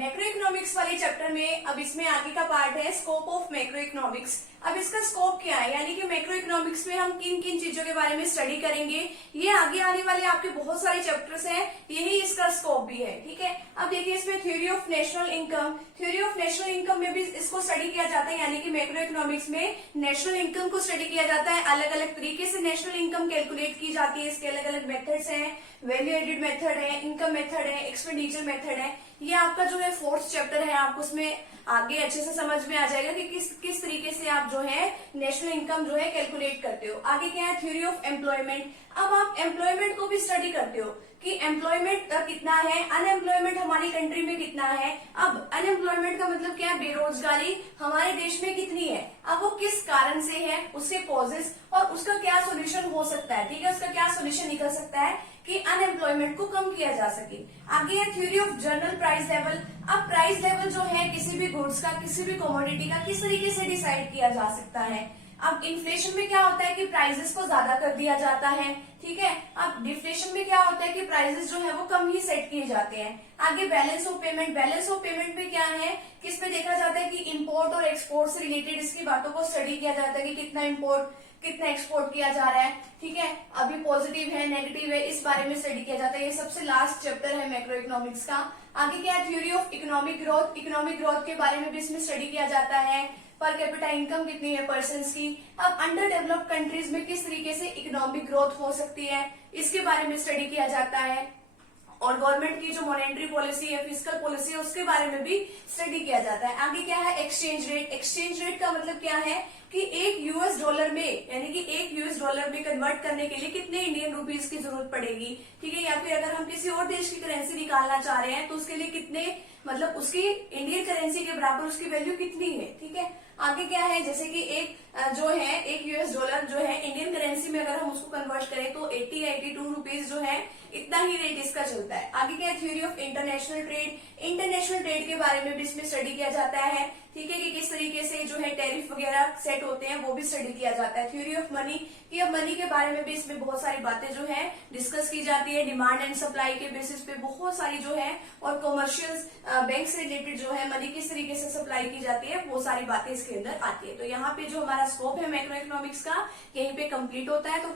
Macro economics वाले chapter में अब इसमें आगे का पार्ट है स्कोप ऑफ मैक्रो इकोनॉमिक्स। अब इसका स्कोप क्या है, यानी कि मैक्रो इकोनॉमिक्स में हम किन किन चीजों के बारे में स्टडी करेंगे, ये आगे आने वाले आपके बहुत सारे चैप्टर्स हैं, यही इसका स्कोप भी है। ठीक है, अब देखिए इसमें theory of national income, theory of national income में भी इसको स्टडी किया जाता है, यानी कि मैक्रो इकोनॉमिक्स में नेशनल इनकम को स्टडी किया जाता है। अलग अलग तरीके से नेशनल इनकम कैलकुलेट की जाती है, इसके अलग अलग मेथड्स हैं, वैल्यू एडेड मेथड है, इनकम मेथड है, एक्सपेंडिचर मेथड है। ये आपका जो है फोर्थ चैप्टर है, आपको उसमें आगे अच्छे से समझ में आ जाएगा कि किस तरीके से आप जो है नेशनल इनकम जो है कैलकुलेट करते हो। आगे क्या है, थ्योरी ऑफ एम्प्लॉयमेंट। अब आप एम्प्लॉयमेंट को भी स्टडी करते हो कि एम्प्लॉयमेंट कितना है, अनएम्प्लॉयमेंट हमारी कंट्री में कितना है। अब अनएम्प्लॉयमेंट का मतलब क्या है, बेरोजगारी हमारे देश में कितनी है, अब वो किस कारण से है, उसके कॉजेस और उसका क्या सोल्यूशन हो सकता है। ठीक है, उसका क्या सोल्यूशन निकल सकता है कि अनएम्प्लॉयमेंट को कम किया जा सके। आगे है theory of general price level. अब प्राइस लेवल जो है किसी भी गुड्स का, किसी भी कमोडिटी का किस तरीके से डिसाइड किया जा सकता है। अब इन्फ्लेशन में क्या होता है कि प्राइसेस को ज्यादा कर दिया जाता है। ठीक है, अब डिफ्लेशन में क्या होता है कि प्राइसेस जो है वो कम ही सेट किए जाते हैं। आगे balance of payment, balance of payment में क्या है, किसमें देखा जाता है कि इंपोर्ट और एक्सपोर्ट से रिलेटेड इसकी बातों को स्टडी किया जाता है कि कितना इंपोर्ट कितना एक्सपोर्ट किया जा रहा है। ठीक है, अभी पॉजिटिव है नेगेटिव है, इस बारे में स्टडी किया जाता है। ये सबसे लास्ट चैप्टर है मैक्रो इकोनॉमिक्स का। आगे क्या है, theory of economic growth. Economic growth के बारे में भी इसमें स्टडी किया जाता है, पर कैपिटा इनकम कितनी है पर्सन्स की। अब अंडर डेवलप्ड कंट्रीज में किस तरीके से इकोनॉमिक ग्रोथ हो सकती है, इसके बारे में स्टडी किया जाता है। और गवर्नमेंट की जो मॉनेटरी पॉलिसी है, फिजिकल पॉलिसी है, उसके बारे में भी स्टडी किया जाता है। आगे क्या है, एक्सचेंज रेट। एक्सचेंज रेट का मतलब क्या है कि एक यूएस डॉलर में, यानी कि एक यूएस डॉलर में कन्वर्ट करने के लिए कितने इंडियन रुपीज की जरूरत पड़ेगी। ठीक है, या फिर अगर हम किसी और देश की करेंसी निकालना चाह रहे हैं तो उसके लिए कितने, मतलब उसकी इंडियन करेंसी के बराबर उसकी वैल्यू कितनी है। ठीक है, आगे क्या है, जैसे कि एक जो है एक यूएस डॉलर जो है इंडियन करेंसी में अगर हम उसको कन्वर्ट करें तो 80 या 82 रुपीज जो है, इतना ही रेट इसका चलता है। आगे क्या है, theory of international trade. International trade के बारे में भी इसमें स्टडी किया जाता है। ठीक है, कि किस तरीके से जो है टैरिफ वगैरह सेट होते हैं, वो भी स्टडी किया जाता है। थ्योरी ऑफ मनी, कि अब मनी के बारे में भी इसमें बहुत सारी बातें जो है डिस्कस की जाती है। डिमांड एंड सप्लाई के बेसिस पे बहुत सारी जो है, और कमर्शियल बैंक से रिलेटेड जो है मनी किस तरीके से सप्लाई की जाती है, वो सारी बातें इसके अंदर आती है। तो यहाँ पे जो हमारा स्कोप है मैक्रो इकोनॉमिक्स का, यहीं पे कंप्लीट होता है। तो